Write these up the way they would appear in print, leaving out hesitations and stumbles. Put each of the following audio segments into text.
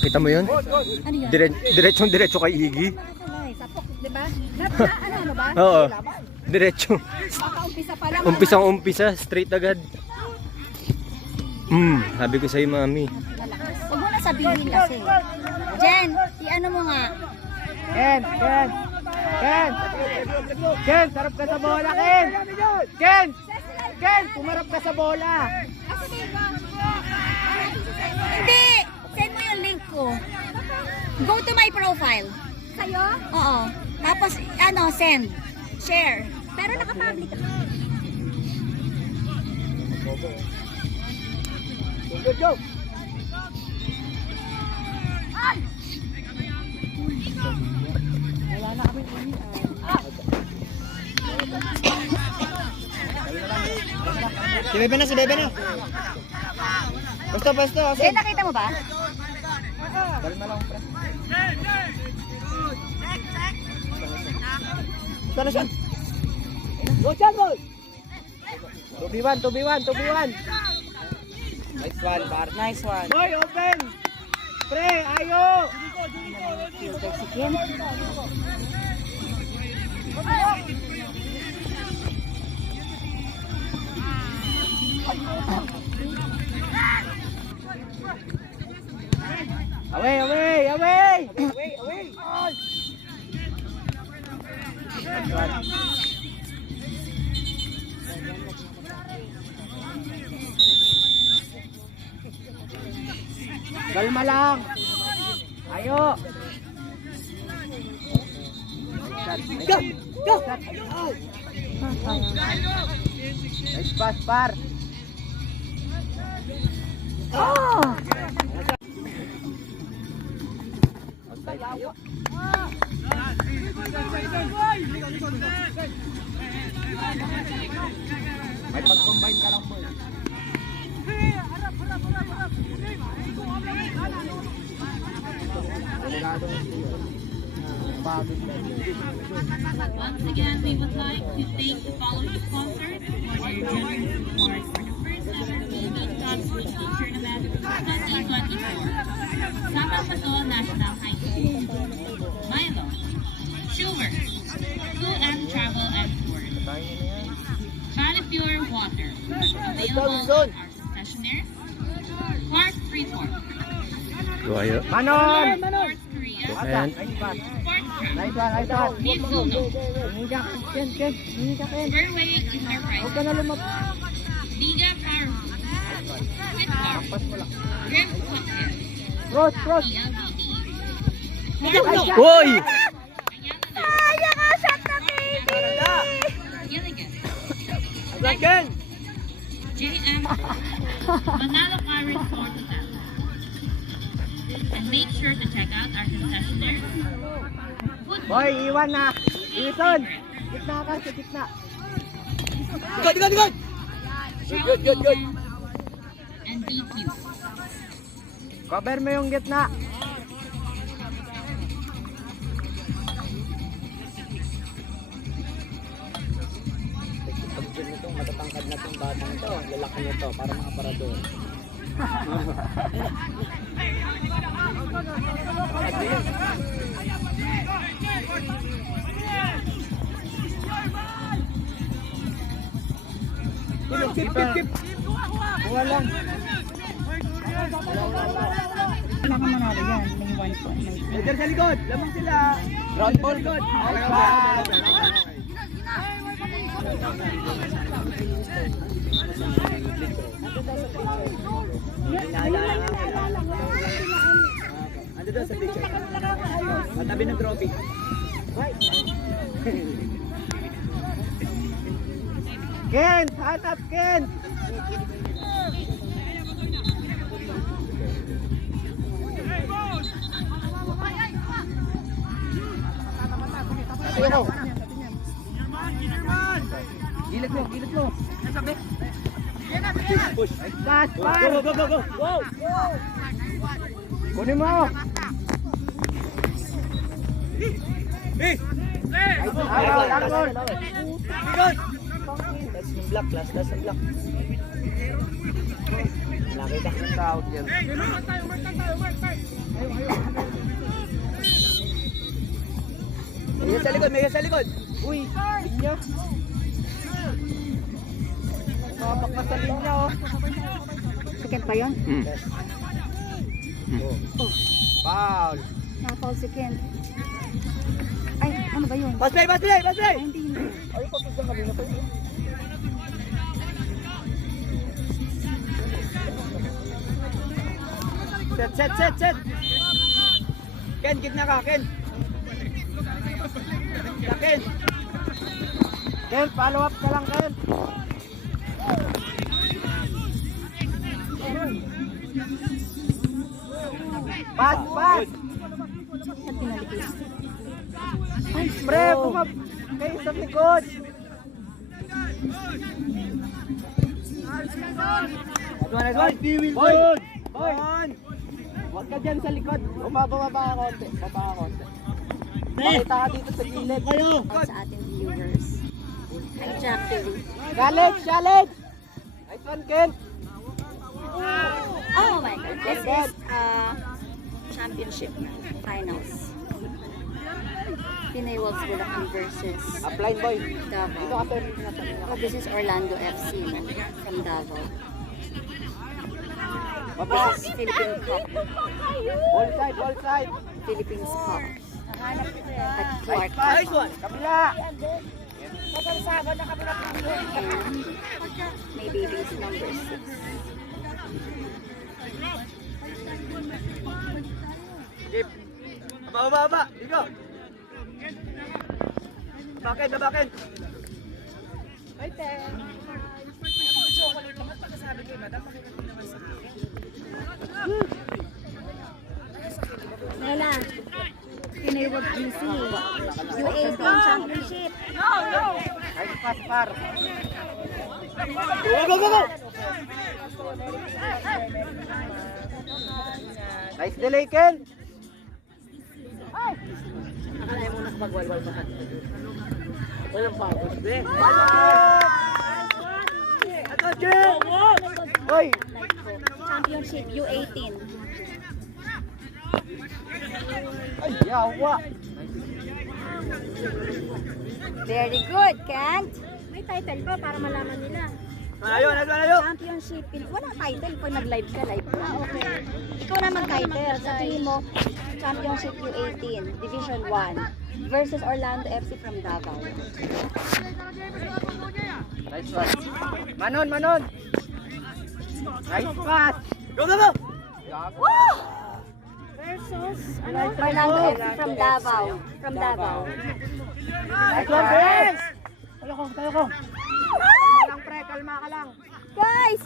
Kita mo yun? Ano yan? Diretso kay Iggy. Sapok, di ba? Ano ba? Oo. Diretso. Baka umpisa pa lang. Umpisa, straight agad. Sabi ko sa'yo, mami. Huwag mo na sabihin kasi. Jen, i-ano mo nga. Ken, sarap ka sa bola, Ken! Ken, pumarap ka sa bola! Hindi! Send mo yung link ko. Go to my profile. Sa'yo? Oo. Tapos, send. Share. Pero naka-public. Go! Wala na kami ini. Si Bebe na. Basta. Jen, nakita mo ba? Balik na lang, pre. Sana siya. Go, Chan, go! 2v1. Nice one. Boy, open! Pre, ayo! Si Kim. Away! Kalma lang. Ayo. Go. Nice pass, par. May pag-combine ka lang po. Once again, we would like to thank the following sponsors for their generous support for the first ever Philippine Cup Wrestling Tournament 2024. Sabang Pato National High School. Milo. Sugar. Food and Travel and Tours. Pure Water. Available at our concessionaires. Clark Freeport. Ayo. Manon! North Korea. Ayan. Nice one. Mizuno. Ken. Fairway Enterprise. Huwag ka na lumap. Liga Power. Sweetcar. Grim Cocktail. Cross. PLDT. Uy! Kaya ka, shot na baby! Gilligan. Ken! JM. Manalo Car Resort Hotel. And make sure to check out our concessionaires. Boy, iwan na. Ison. Gitna ka, sa gitna. Good. Good. And BQ. Cover mo yung gitna. Pag nito, matatangkad na itong batang ito. Lalaki nito para makaparador. Keep. Buwa lang. Kailangan manalo yan. May 1 point. Leader sa likod. Lamang sila. Ground ball. Ando daw sa picture. Matabi ng trophy. Ken! Hanap, Ken! Tingnan mo. Gilid mo. Push. Gas, par. Go. Kunin mo. Lakon. That's the block. Nakita ko ng tao dyan. May sa likod, may sa likod. Uy, linya. Mapak ka sa linya, oh. Second pa yun? Foul. Na-foul second. Ay, ano ba yun? Pass play, pass play, pass play. Ay, hindi. Ay, papit ka kanina pa. Set. Ken, gitna ka, Ken. Ken. Ken, follow up ka lang, Ken. Pass. Ba't pinalikis? Ay, Pre, bumab kayo sa likod. Boy! Huwag ka dyan sa likod. Bumaba ka konti. Makita ka dito sa gilid. Sa ating viewers. Ay, Jacqueline. Challenge! Nice one, Ken. Oh my God. This is championship finals. Pinay Wolves Bulacan versus Upline, boy. Dito Davao. ka, sir. Oh, this is Orlando FC from Davao. Baba. This is Philippine Cup. Ball side. Philippines Cup. At Clark. Nice one. Kabila. And may babies number 6. Skip. Baba. Dito. Bakin. Nela, Pinay Wolves GC. U18 Championship. Nice pass, par. Go. Nice delay, Ken. Akala mo nakapagwalwal pa ka. Walang pagod, be. Hoy! Championship U18. Ay, yawa. Very good, Kent. May title pa para malaman nila. Ayun. Championship. Walang title po, nag-live ka, live ka. Okay. Ikaw na mag-title. Sabihin mo, Championship U18, Division 1 versus Orlando FC from Davao. Nice one. Manon. Nice pass. Go. Woo! Versus Orlando FC from Davao. Nice one, Vince. Tayo ko. Kalma ka lang. Guys!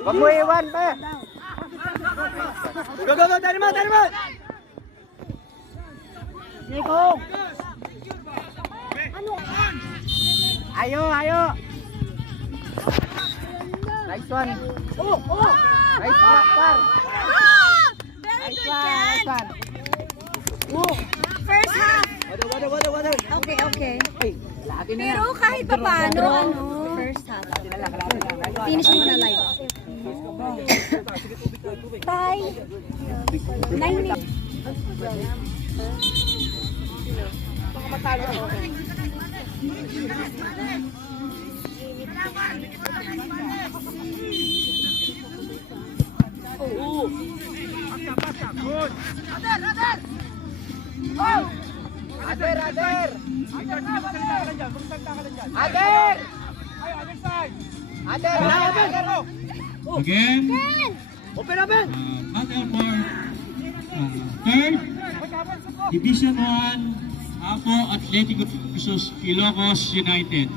Wag mo iwan, pe. Go, tari mo. Nico. Ayo. Nice one. Nice block, par. Very good, Nice Kent! one. First half. Water. Okay. Ay, lagi na yan. Pero kahit pa paano, first half. Finish mo na live. Bye. 9 minutes. Ader! Again, Open! battle for third Division 1 Apo Atletico versus Ilocos United,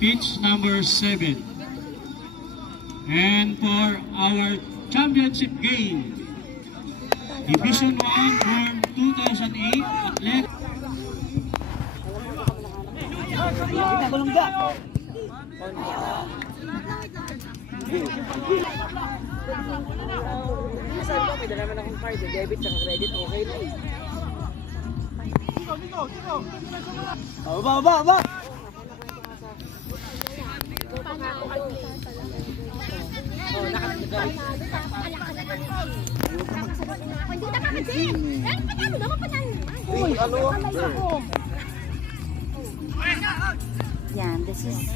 pitch number 7. And for our championship game, Division 1 from 2008 Athletic. Sabi ko, may dala naman akong card, debit at credit, okay na eh. Ba! Yan, this is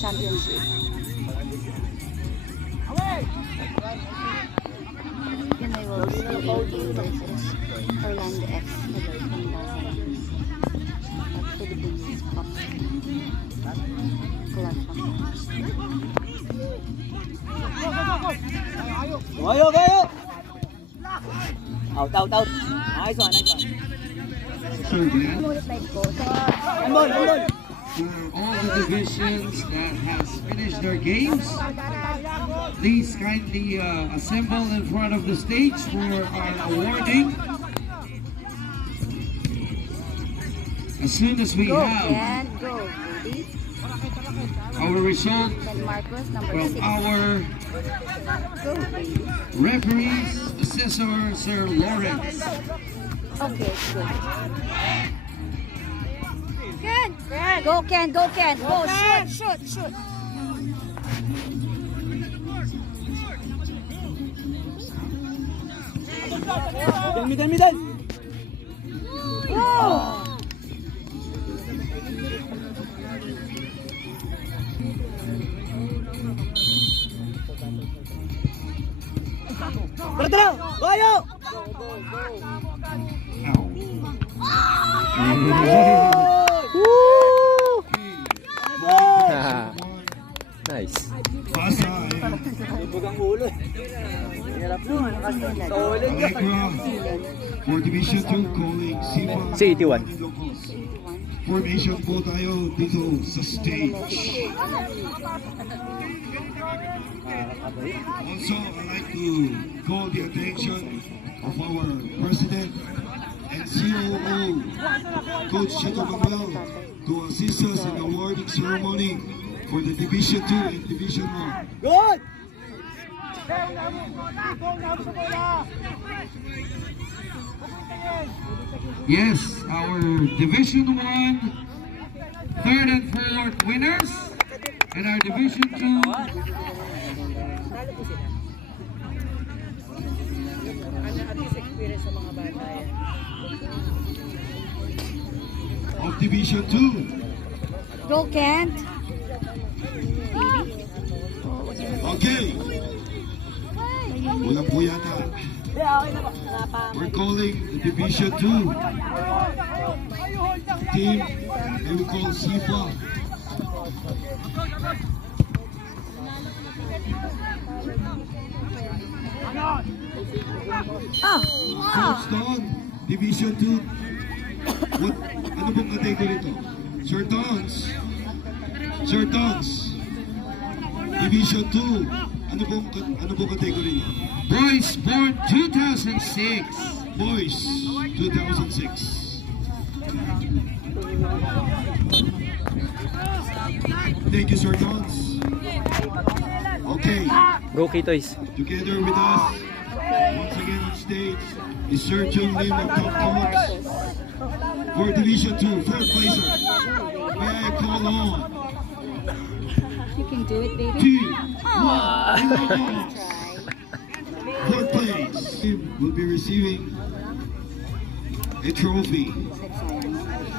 championship. Yun ay World Series versus Orlando FC from Las at Philippines Cup. Club. Kayo! Out. Nice one. Ulit live ko. So, Ambol! For all the divisions that has finished their games, please kindly assemble in front of the stage for our awarding. As soon as we go have and go. Ready? our result Then Marcos, number from 6. our Go, baby. referees, Assessor Sir Lawrence. Okay, good. Go, Ken. Go, shoot. Midan! Tara! Kayo! Nice. Bugang ulo. Hirap nun. Solid yun. For Division 2 calling Sipa Si 81. Formation po tayo dito sa stage. Also, I'd like to call the attention of our President and COO, Coach Chito Manuel, to assist us in the awarding ceremony for the Division 2 and Division 1. Good! Yes, our Division 1 third and fourth winners, and our Division 2 Of Division 2. Go, Kent. Okay. Walang po yata. We're calling the Division 2 team, they will call SIFA. Coach Don, Division 2. What, ano pong category ito? Sir Dons. Division 2. Ano pong category niyo? boys born 2006. Boys, 2006. Thank you, Sir Dons. Okay, Go Kitoys. together with us, once again on stage, is Sir Jung Lim of Top Talks for Division 2, third placer. May I call on You can do it, baby. Team fourth place. Team will be receiving a trophy.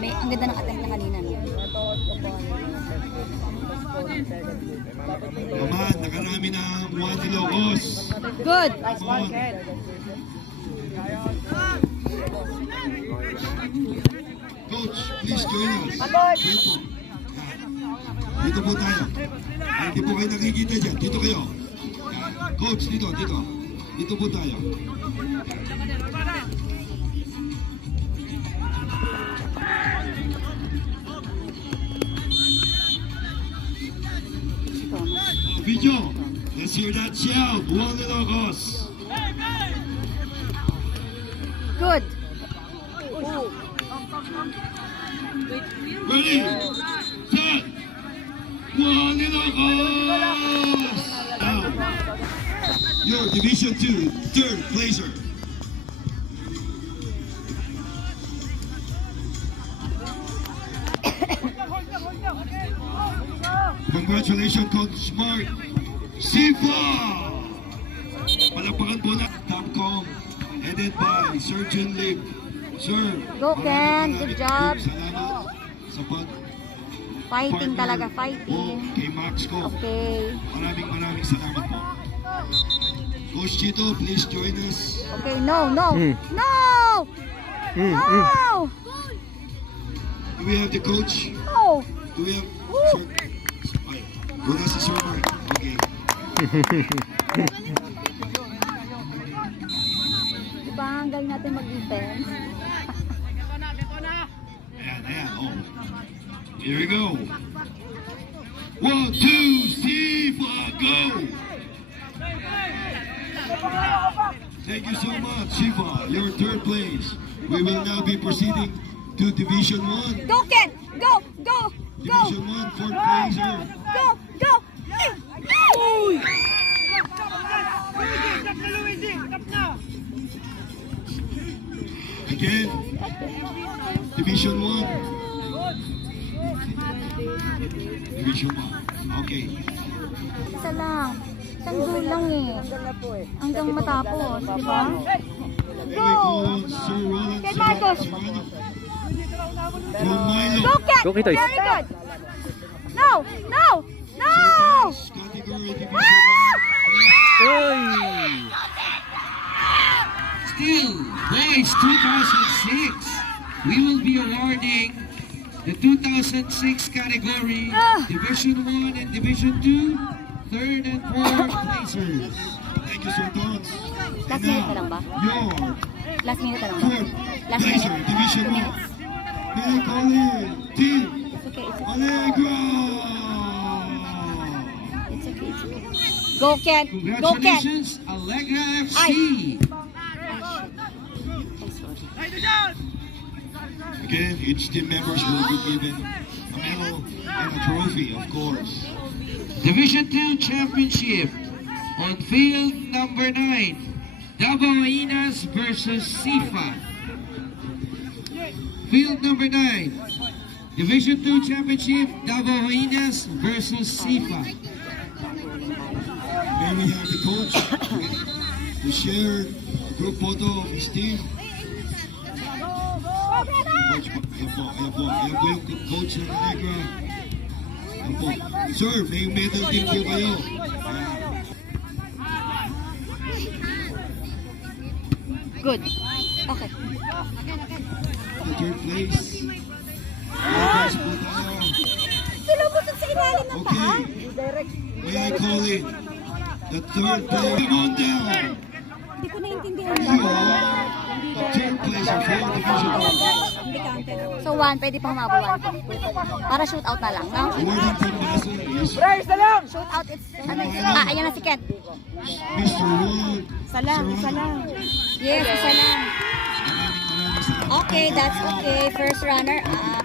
Ang ganda ng attempt na kanina. No? Naman, nakarami na ang Juan Ilocos. Good. Come on. Coach, please join us. Dito. Dito po tayo. Ay, hindi po kayo nakikita dyan. Dito kayo. Coach, dito. Dito po tayo. Video, let's hear that shout. Juan Ilocos. Good. Ready, set, Juan Ilocos. Now, your Division 2 third placer. Congratulations, Coach Mark Sifa! Palakpakan po na Capcom, headed by Surgeon Lim. Sir, Go, Ken. Good job. Salamat sa Fighting talaga, po fighting. kay Max ko. Okay. Maraming salamat po. Coach Chito, please join us. Okay, no, no. Mm. No! Mm, No! Do we have the coach? No! Do we have Woo! Sir? Ay, wala si Sir Mark. Okay. Diba, ang galing natin mag-defense? Ayan. Oh. Here we go. 1, 2, Sifa, go! Thank you so much, Sifa. Your third place. We will now be proceeding to Division 1. Go, Ken! Go! Go! Go! Division 1, fourth placer. Go! Go! Uy! Again, Division 1. Division 1. Okay. Isa lang. Isang goal lang eh. Hanggang matapos, di ba? Here we go, Sir Roland. Ken Marcos! Serrano. From Milo. Go, Ken! Go, Kitoy. Very good! No! No! No! Category Division Uy! Still, boys 2006, we will be awarding the 2006 category, Division 1 and Division 2, third and fourth placers. 1. Thank you, Sir Dons. Last minute na lang ba? Your Last minute na lang ba? fourth Last placer, minute. Division 1. Minutes. May I call in Team It's okay, it's okay. Allegra! It's okay, it's okay. Go, Ken! Go, Ken! Congratulations, Allegra FC. Ay, shit. Ay, sorry. Again, each team members will be given a medal and a trophy, of course. Division 2 Championship on field number 9, Davao Hyenas versus Sifa. Field number 9, Division 2 Championship, Davao Hyenas versus Sifa. May we have the coach to share a group photo of his team. Coach, ayan po yung coach ng Allegra. Ayan po. Sir, may medal din po kayo. Ayan. Good. Okay. The third place. Ayan po tayo. Silubusot sa ilalim ng paa. Okay. May I call it the third place? Come on down. Hindi ko naiintindihan You ba? are the third place of all Division 1. So, 1, pwede pa humabol 1. Para shoot out na lang, no? Awarding team master is Shoot out, it's, ayan na si Ken. Mr. Roland. Salang, salang. Yes, isa lang. Maraming salamat. Okay, that's okay. First runner up.